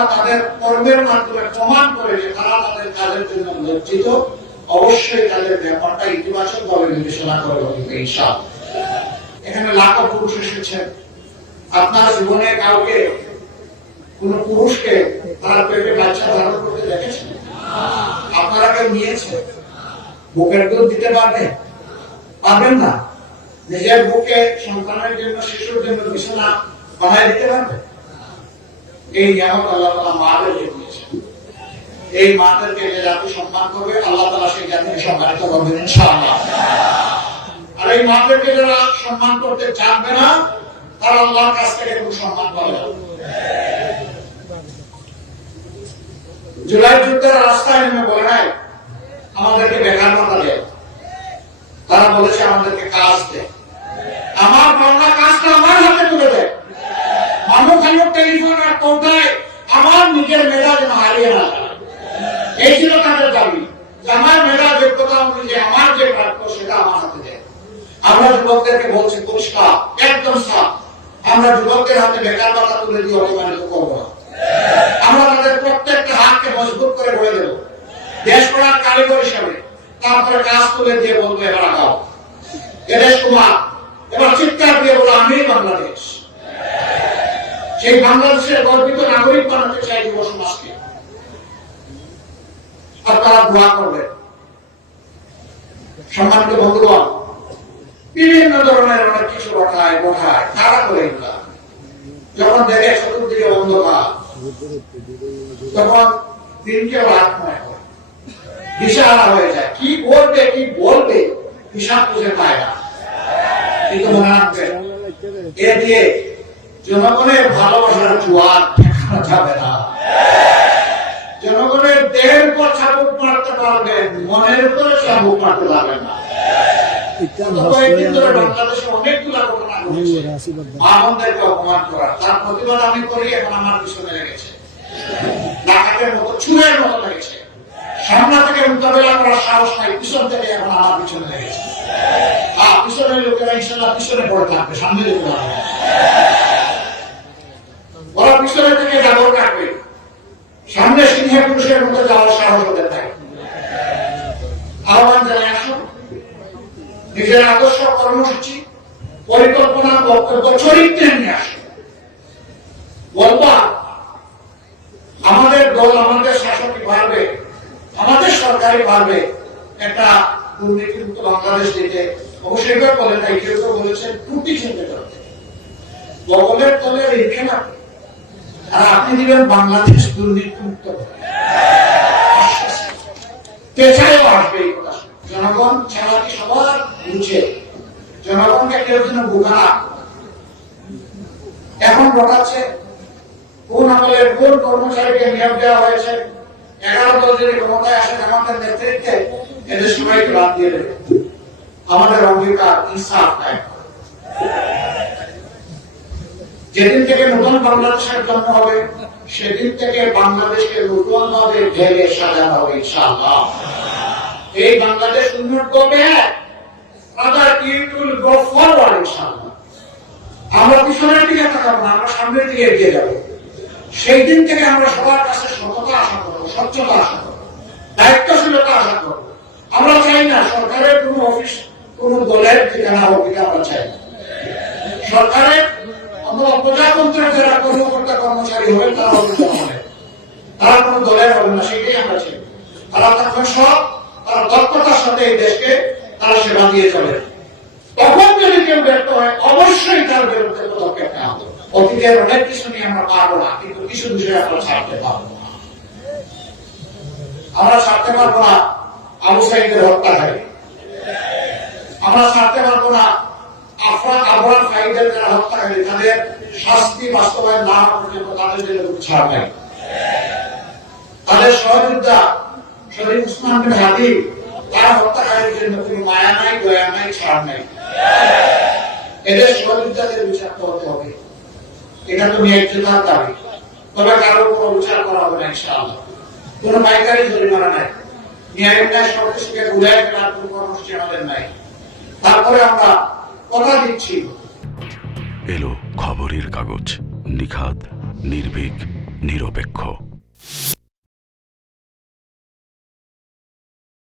তারা তাদের কর্মের মাধ্যমে প্রমাণ করে যে তারা তাদের কাজের জন্য লজ্জিত, অবশ্যই তাদের ব্যাপারটা ইতিবাচক ভাবে বিবেচনা করে হবে ইনশাআল্লাহ। এখানে লাখো পুরুষ এসেছেন, আপনার জীবনে কাউকে কোন পুরুষকে তার পেটে বাচ্চা ধারণ করতে দেখেছেন? আপনারা কেউ নিয়েছেন? বুকের দুধ দিতে পারবেন না? নিজের বুকে সন্তানের জন্য, শিশুর জন্য বিছানা বানায় দিতে পারবেন? এই নিয়ামত আল্লাহ তাআলা মাদেরকে দিয়েছেন। এই মাদেরকে যে জাতি সম্মান করবে, আল্লাহ তাআলা সেই জাতিকে সম্মানিত করবেন ইনশাআল্লাহ। আর এই মাদেরকে যারা সম্মান করতে চাইবে না, তারা আল্লাহর কাছ থেকে কোনো সম্মান পাবে না। জুলাই যুদ্ধের রাস্তায় নেমে বলে নাই আমাদেরকে বেকার ভাতা দেয়, তারা বলেছে আমাদেরকে কাজ দেয়। আমার বাংলা কাজটা আমার হাতে তুলে দেয়। মানুষ টেলিফোন আর কৌটায় আমার নিজের মেধা যেন হারিয়ে না যায়, এই ছিল তাদের দাবি। আমার মেধা যোগ্যতা অনুযায়ী আমার যে প্রাপ্য সেটা আমার হাতে দেয়। আমরা যুবকদেরকে বলছি পরিষ্কার, একদম সাফ, আমরা যুবকদের হাতে বেকার ভাতা তুলে দিয়ে অপমানিত করবো না। আমরা তাদের প্রত্যেকটা হাতকে মজবুত করে গড়ে দেবো দেশ গড়ার কারিগর হিসাবে। তারপরে কাজ তুলে দিয়ে বলবো এবার আগাও, এদেশ কুমার, এবার চিৎকার দিয়ে বলো আমি বাংলাদেশ। সেই বাংলাদেশের গর্বিত নাগরিক বানাতে চাই যুব সমাজকে। আপনারা দোয়া করবেন। সম্মানিত বন্ধুগণ, বিভিন্ন ধরনের অনেক কিছু ঘটায় তারা করে এগুলা যখন দেখে চতুর্দিকে অন্ধকার, তখন দিনকে রাত মনে হয়, দিশাহারা হয়ে যায়। কি করবে কি বলবে হিসাব খুঁজে পায় না। কিন্তু মনে রাখবেন, এ দিয়ে জনগণের ভালোবাসার জোয়ার ঠেকানো যাবে না। জনগণের দেহের উপর চাবুক মারতে পারবেন, মনের উপরে চাবুক মারতে পারবেন না। বাংলাদেশে অনেকগুলা ঘটনা ঘটেছে আমাদেরকে অপমান করার, তার প্রতিবাদ আমি করি। এখন আমার পিছনে লেগেছে, ডাকাতের মতো, চুরের মতো লেগেছে। সামনে থেকে মোকাবেলা করার সাহস নাই, পিছন থেকে এখন আমার পিছনে লেগেছে। পিছনের লোকেরা ইনশাল্লাহ পিছনে পড়ে থাকবে, সামনে দিকে দাঁড়াবে। ওরা পিছনে থেকে জাগর কাটবে, সামনে সিংহে পুরুষের মতো যাওয়ার সাহস ওদের নাই। আহ্বান জানাই, আসুন নিজের আদর্শ, কর্মসূচি, পরিকল্পনা, বক্তব্য, চরিত্রে নিয়ে আসুন। বলবা আমাদের দল, আমাদের শাসকই পারবে, আমাদের সরকারই পারবে একটা দুর্নীতিমুক্ত বাংলাদেশ দিতে। অবশ্যই বলে নাই, কেউ কেউ বলেছেন ত্রুটি খেতে করতে, বগলের তলে রেখে না। আর আপনি দিবেন বাংলাদেশ দুর্নীতিমুক্ত, পেছায়ও আসবে এই কথা। জনগণ চালাকি সবার বুঝে, জনগণকে কেউ যেন বোকা না। এখন ঘটাচ্ছে কোন আমলের কোন কর্মচারীকে নিয়োগ দেওয়া হয়েছে, 11 দল যদি ক্ষমতায় আসেন আমাদের নেতৃত্বে, এদের সবাইকে বাদ দিয়ে দেবে। আমাদের অঙ্গীকার ইনসাফ নাই। যেদিন থেকে নতুন বাংলাদেশের জন্ম হবে, সেদিন থেকে বাংলাদেশকে নতুন ভাবে ঢেলে সাজানো হবে ইনশাআল্লাহ। এই বাংলাদেশ উন্নত করবে, আমরা পিছনের দিকে তাকাবো না, আমরা সামনের দিকে এগিয়ে যাবো। সেই দিন থেকে আমরা সবার কাছে সততা আশা করবো, স্বচ্ছতা আশা করবো, দায়িত্বশীলতা আশা করবো। আমরা চাই না সরকারের কোন অফিস কোন দলের ঠিকানা হোক, এটা আমরা চাই না। সরকারের প্রজাতন্ত্রের যারা কর্মকর্তা কর্মচারী হবে তারা হবে জনগণের, তারা কোন দলের হবে না, সেটাই আমরা চাই। তারা তখন সব তারা দক্ষতার সাথে এই দেশকে তারা সেবা দিয়ে চলে। তখন যদি কেউ ব্যর্থ হয়, অবশ্যই তার বিরুদ্ধে পদক্ষেপ নেওয়া হবে। অতীতের অনেক কিছু নিয়ে আমরা পারবো না, কিন্তু কিছু বিষয়ে আমরা ছাড়তে পারবো না। আমরা ছাড়তে পারবো না আবু সাইদের হত্যাকারী, আমরা ছাড়তে পারবো না আফরান ফাইদের যারা হত্যাকারী, তাদের শাস্তি বাস্তবায়ন না হওয়া পর্যন্ত তাদের জন্য ছাড় নাই। তাদের সহযোদ্ধা শরীফ উসমান বিন হাদি, তারা হত্যাকারীর জন্য কোন মায়া নাই, দয়া নাই, ছাড় নাই। এদের সহযোদ্ধাদের বিচার করতে হবে, এটা তো ন্যায্যতার দাবি। তবে কারো কোনো বিচার করা হবে না ইনশাআল্লাহ। কোন পাইকারি জরিমানা নাই, ন্যায় ন্যায় সবকিছুকে ঘুরে ফেলার কোন কর্মসূচি আমাদের নাই। তারপরে আমরা কথা দিচ্ছি, এলো খবরের কাগজ, নিখাত, নির্ভীক, নিরপেক্ষ।